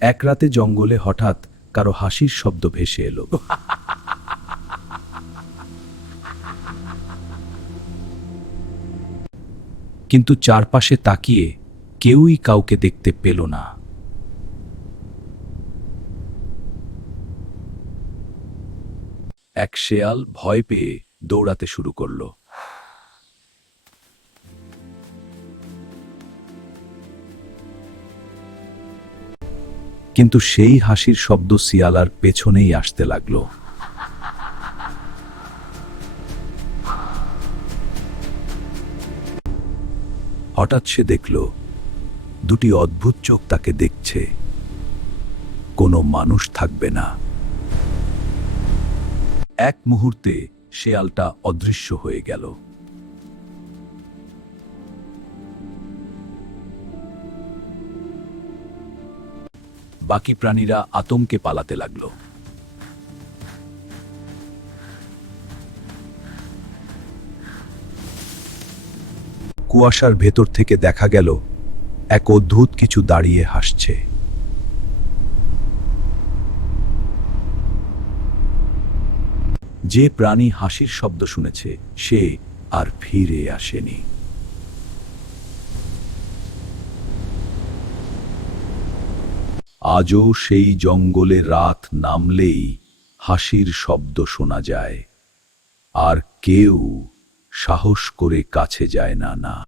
এক রাতে জঙ্গলে হঠাৎ কারো হাসির শব্দ ভেসে এলো। কিন্তু চারপাশে তাকিয়ে কেউই কাউকে দেখতে পেল না। এক শেয়াল ভয় পেয়ে দৌড়াতে শুরু করল। কিন্তু সেই হাসির শব্দ শিয়ালার পেছনেই আসতে লাগল। হঠাৎ সে দেখল দুটি অদ্ভুত চোখ তাকে দেখছে। কোনো মানুষ থাকবে না। এক মুহূর্তে শেয়ালটা অদৃশ্য হয়ে গেল। বাকি প্রাণীরা আতঙ্কে পালাতে লাগল। কুয়াশার ভেতর থেকে দেখা গেল এক অদ্ভুত কিছু দাঁড়িয়ে হাসছে। যে প্রাণী হাসির শব্দ শুনেছে সে আর ফিরে আসেনি। আজও সেই জঙ্গলে রাত নামলেই হাসির শব্দ শোনা যায়, আর কেউ সাহস করে কাছে যায় না।